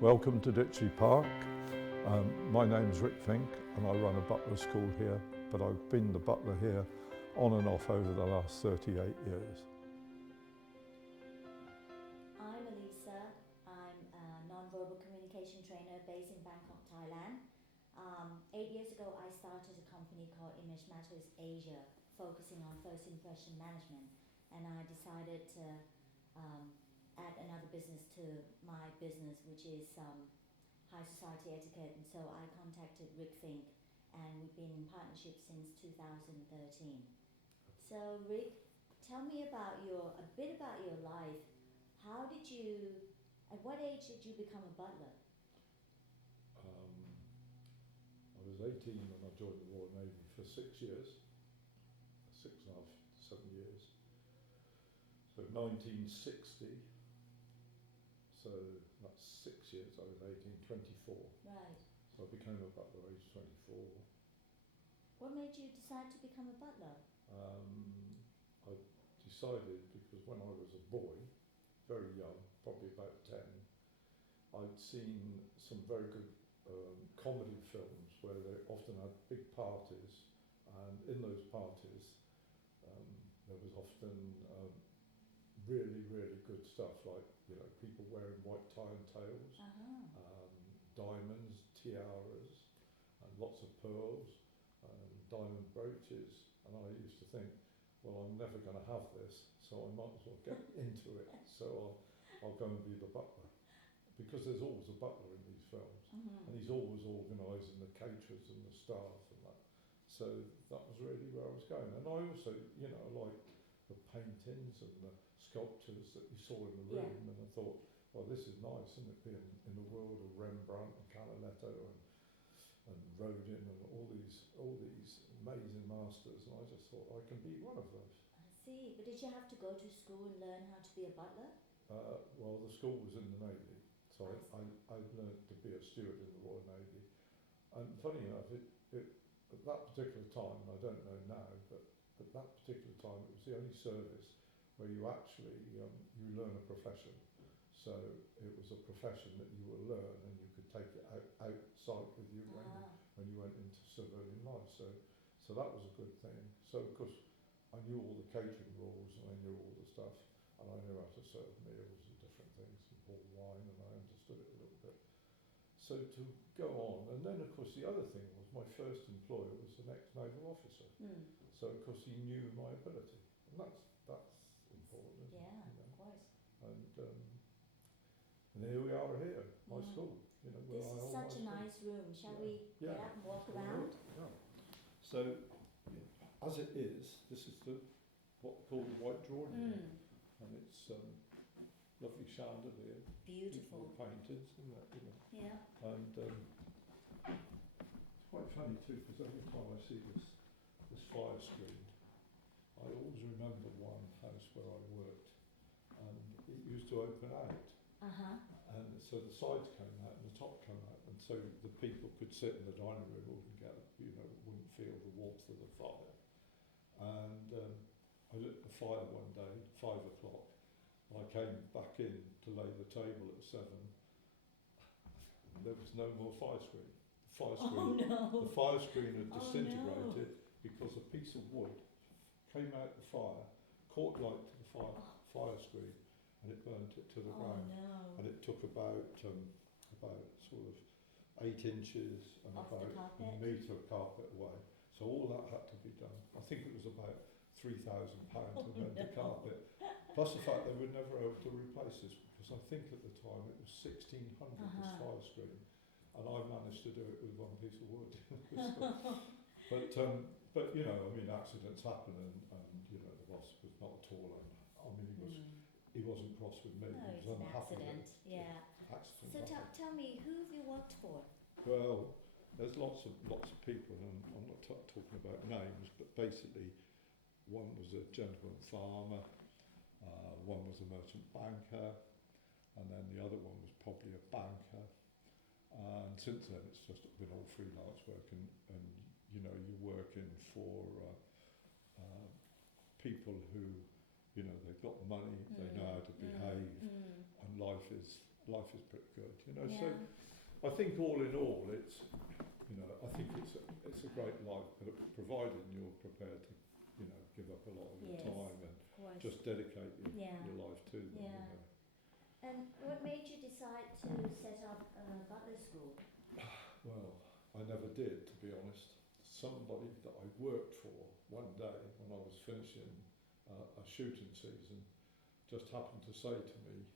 Welcome to Ditchley Park. My name's Rick Fink and I run a butler school here, but I've been the butler here on and off over the last 38 years. I'm Alisa. I'm a non-verbal communication trainer based in Bangkok, Thailand. 8 years ago, I started a company called Image Matters Asia, focusing on first impression management, and I decided to add another business to my business, which is high society etiquette, and so I contacted Rick Fink, and we've been in partnership since 2013. So Rick, tell me a bit about your life. How did you, at what age did you become a butler? I was 18 when I joined the Royal Navy for 6 years, 6.5 to 7 years. So 1960, so that's 6 years, I was 18, 24. Right. So I became a butler at age 24. What made you decide to become a butler? I decided because when I was a boy, very young, probably about 10, I'd seen some very good comedy films where they often had big parties, and in those parties there was often really, really good stuff, like, you know, people wearing white tie and tails, diamonds, tiaras, and lots of pearls, and diamond brooches, and I used to think, well, I'm never going to have this, so I might as well get into it, so I'll go and be the butler. Because there's always a butler in these films, and he's always organising the caterers and the staff and that. So that was really where I was going. And I also, you know, like the paintings and the sculptures that you saw in the room, and I thought, well, this is nice, isn't it, being in the world of Rembrandt and Canaletto and Rodin and all these amazing masters, and I just thought I can be one of those. I see. But did you have to go to school and learn how to be a butler? Well, the school was in the Navy. So I learned to be a steward in the Royal Navy. And funny enough, at that particular time, I don't know now, but at that particular time it was the only service where you actually, you learn a profession. So it was a profession that you would learn and you could take it outside with you when you went into civilian life. So that was a good thing. So of course I knew all the catering rules and I knew all the stuff, and I knew how to serve meals and different things and pour wine, and I understood it a little bit. So to go on, and then of course the other thing was my first employer was an ex-naval officer. So of course he knew my ability, and that's important. Yeah, you know? Of course. And here we are here, my school. You know, this is such a nice room. Shall we get up and walk around? Yeah. So as it is, this is what they call the white drawing room. And it's lovely chandelier, beautiful paintings, isn't it? You know? Yeah. And it's quite funny too, because every time I see this fire screen, I always remember one house where I worked, and it used to open out. And so the sides came out and the top came out, and so the people could sit in the dining room and get, you know, wouldn't feel the warmth of the fire. And I lit the fire one day, 5 o'clock, and I came back in to lay the table at 7. There was no more fire screen. The fire screen had disintegrated because a piece of wood came out the fire, caught light to the fire screen, and it burnt it to the ground. And it took about sort of 8 inches and off about a metre of carpet away. So all that had to be done. I think it was about £3,000 to mend the carpet. Plus the fact they were never able to replace this, because I think at the time it was 1,600 this fire screen, and I managed to do it with one piece of wood. But you know, I mean, accidents happen, and you know, the boss was not at all. I mean, he wasn't cross with me. No, he was unhappy. Accident. Yeah. Accident. So tell me, who have you worked for? Well, there's lots of people, and I'm not talking about names, but basically, one was a gentleman farmer, one was a merchant banker, and then the other one was probably a banker. And since then, it's just been all freelance work, and you know, you're working for people who, you know, they've got money, they know how to behave, and life is life is pretty good, you know. Yeah. So I think all in all, it's, you know, I think it's a great life, providing you're prepared to, you know, give up a lot of your Yes, time and of course. just dedicate Yeah. your life to them. Yeah. You know. And what made you decide to set up a Butler School? Well, I never did, to be honest. Somebody that I worked for one day when I was finishing a shooting season just happened to say to me,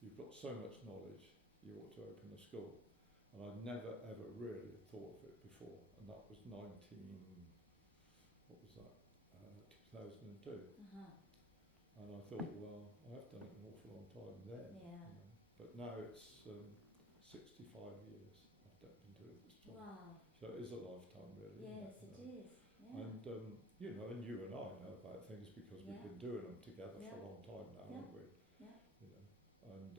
"You've got so much knowledge, you ought to open a school." And I'd never ever really thought of it before, and that was 2002. Uh-huh. And I thought, well, I have done it an awful long time then. Yeah. You know. But now it's 65 years I've been doing this job. Wow. So it is a lifetime, really. Yes, isn't it it? is. Yeah. And you know, and you and I know about things because we've been doing them together for a long time now, haven't we? Yeah. You know, and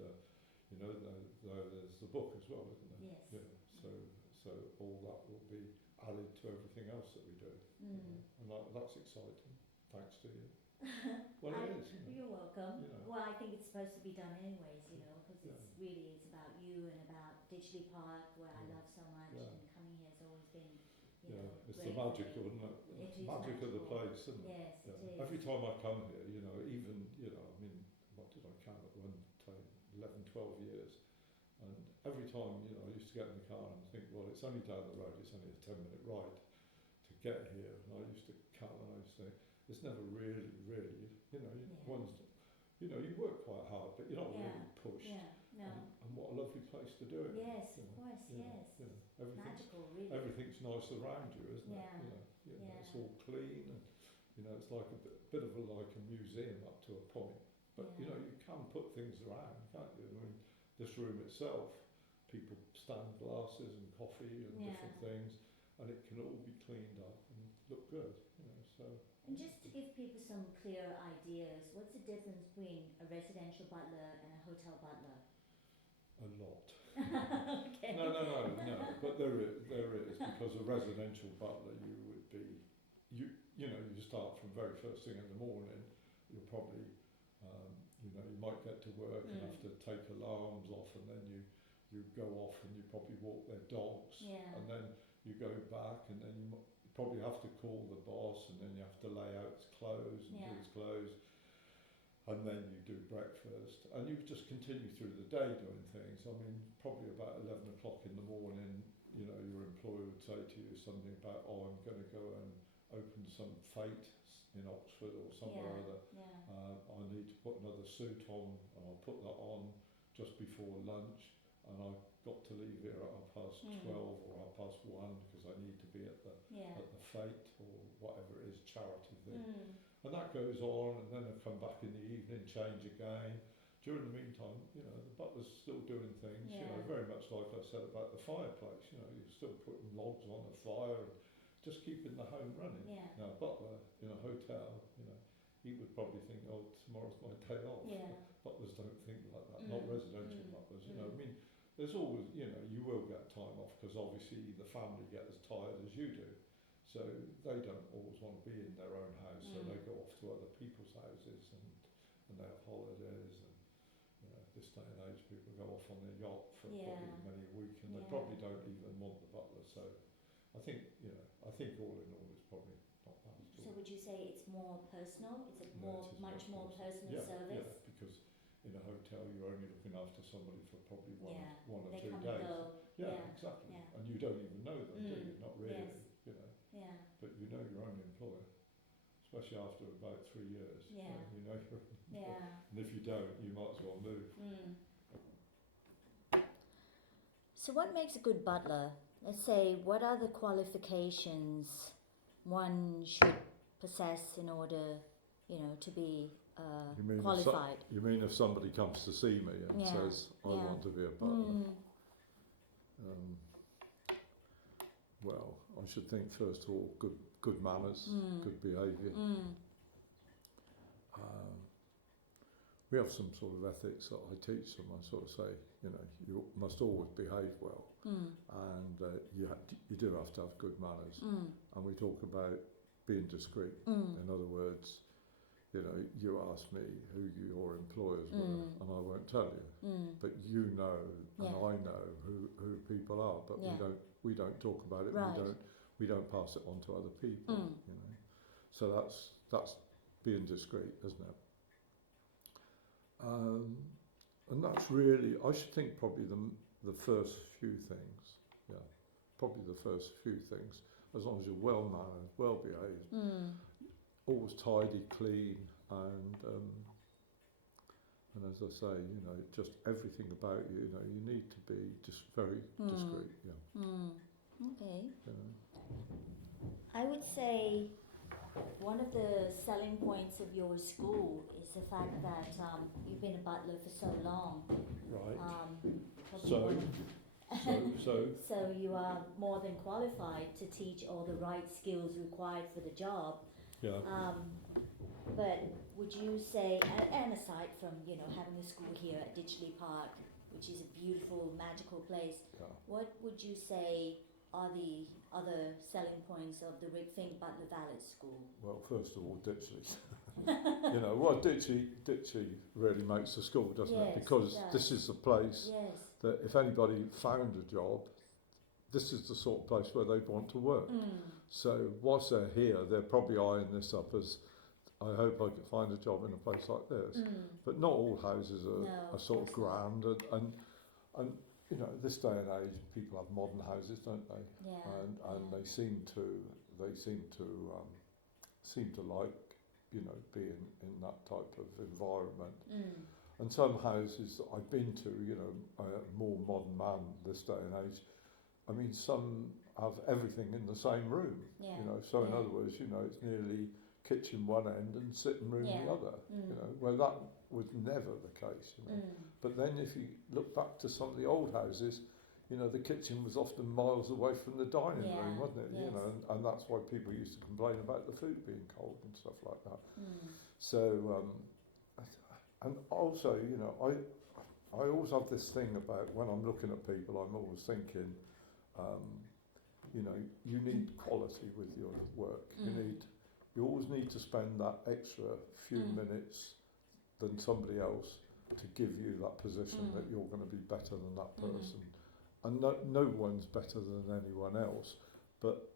you know, there's the book as well, isn't there? Yes. You know, so all that will be added to everything else that we do. You know, and that's exciting. Thanks to you. Well, it is. You know. You're welcome. You know. Well, I think it's supposed to be done anyways, you know, because Yeah. it's really it's about you and about Ditchley Park, where I love so much, Yeah. and coming here has always been, you Yeah, know, it's great the for magic, me. isn't it? It is Magic of the magical. place, isn't it? Yes, Yeah. it is. Every time I come here, you know, even, you know, I mean, what did I count at one time? 11, 12 years. And every time, you know, I used to get in the car and think, well, it's only down the road, it's only a 10-minute ride to get here. And I used to count and I used to say, it's never really, you know, one's, you know, you work quite hard, but you're not really pushed. Yeah, no. And what a lovely place to do it. Yes, you of know, course, you know, yes. you know, everything's, Magical, really. everything's nice around you, isn't Yeah. it? You know, it's Yeah. all clean and, you know, it's like a bit of like a museum up to a point. But, you know, you can put things around, can't you? I mean, this room itself, people stand glasses and coffee and different things, and it can all be cleaned up and look good, you know, so. And just to give people some clear ideas, what's the difference between a residential butler and a hotel butler? A lot. Okay. No, but there is, because a residential butler you would be, you know, you start from very first thing in the morning, you'll probably, you know, you might get to work and have to take alarms off, and then you go off and you probably walk their dogs, and then you go back and then you probably have to call the boss, and then you have to lay out his clothes and do his clothes, and then you do breakfast, and you just continue through the day doing things. I mean, probably about 11 o'clock in the morning, you know, your employer would say to you something about, oh, I'm going to go and open some fete in Oxford or somewhere or other. I need to put another suit on, and I'll put that on just before lunch, and I've got to leave here at 12:30 or 1:30 because I need to be at the fete or whatever it is, charity thing. And that goes on, and then I come back in the evening, change again. During the meantime, you know, the butler's still doing things, you know, very much like I said about the fireplace, you know, you're still putting logs on the fire and just keeping the home running. Now, a butler in a hotel, you know, he would probably think, oh, tomorrow's my day off. Butlers don't think like that, not residential butlers, you know. I mean, there's always, you know, you will get time off because obviously the family get as tired as you do. So they don't always want to be in their own house, so they go off to other people's houses and they have holidays, and you know, this day and age people go off on their yacht for probably many a week, and they probably don't even want the butler. So I think, you know, I think all in all it's probably not bad at all. So would you say it's more personal? It's a much more personal service? Yeah, because in a hotel you're only looking after somebody for probably one or they 2 come days. And go. Exactly. And you don't even know them, do you? Not really, you know. But you know your own employer, especially after about 3 years. You know your own employer. And if you don't, you might as well move. So what makes a good butler? Let's say, what are the qualifications one should possess in order, you know, to be qualified? You mean if somebody comes to see me and says, I want to be a butler? Well, I should think first of all, good manners, good behaviour. We have some sort of ethics that I teach them. I sort of say, you know, you must always behave well, and you do have to have good manners. And we talk about being discreet. In other words, you know, you ask me who your employers were, and I won't tell you. But you know, and I know who people are, but we don't talk about it. Right. We don't pass it on to other people. You know, so that's being discreet, isn't it? And that's really, I should think, probably the first few things. Yeah, probably the first few things. As long as you're well mannered, well behaved, always tidy, clean, and as I say, you know, just everything about you. You know, you need to be just very discreet. Yeah. Okay. Yeah. I would say one of the selling points of your school is the fact that you've been a butler for so long. Right. Probably So you are more than qualified to teach all the right skills required for the job. yeah. But would you say, and aside from, you know, having a school here at Ditchley Park, which is a beautiful, magical place, what would you say are the other selling points of the Rick Fink Butler-Valet School? Well, first of all, Ditchley. You know, well, Ditchley really makes the school, doesn't it? Because this is the place that if anybody found a job, this is the sort of place where they'd want to work. So whilst they're here, they're probably eyeing this up as, I hope I can find a job in a place like this. But not all houses are sort of grand, and you know, this day and age, people have modern houses, don't they? And they seem to like, you know, being in that type of environment. And some houses that I've been to, you know, more modern man this day and age, I mean, some have everything in the same room. You know, so in other words, you know, it's nearly kitchen one end and sitting room the other. You know, where that was never the case. You know, but then if you look back to some of the old houses, you know, the kitchen was often miles away from the dining room, wasn't it? You know, and that's why people used to complain about the food being cold and stuff like that. So, and also, you know, I always have this thing about when I'm looking at people, I'm always thinking, you know, you need quality with your work. You always need to spend that extra few minutes than somebody else to give you that position that you're going to be better than that person. And no one's better than anyone else, but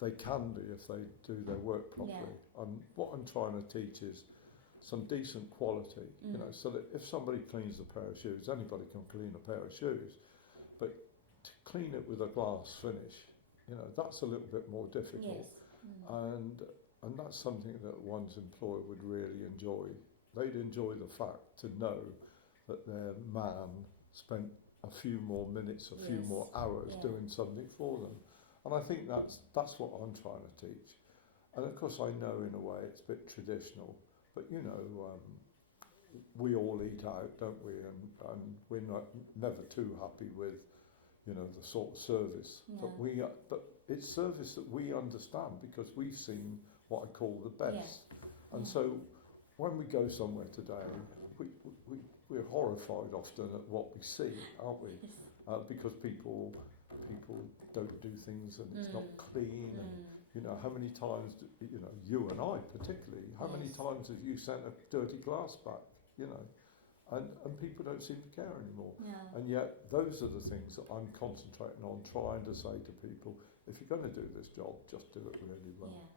they can be if they do their work properly. And what I'm trying to teach is some decent quality, you know, so that if somebody cleans a pair of shoes, anybody can clean a pair of shoes, but to clean it with a glass finish, you know, that's a little bit more difficult. And that's something that one's employer would really enjoy. They'd enjoy the fact to know that their man spent a few more minutes, a few more hours doing something for them. And I think that's what I'm trying to teach. And of course I know in a way it's a bit traditional, but you know, we all eat out, don't we? And we're never too happy with, you know, the sort of service. But it's service that we understand because we've seen what I call the best. And so when we go somewhere today, we're horrified often at what we see, aren't we? Because people don't do things and it's not clean. And, you know, how many times, you know, you and I particularly, how many times have you sent a dirty glass back, you know? And people don't seem to care anymore. And yet those are the things that I'm concentrating on, trying to say to people, if you're going to do this job, just do it really well.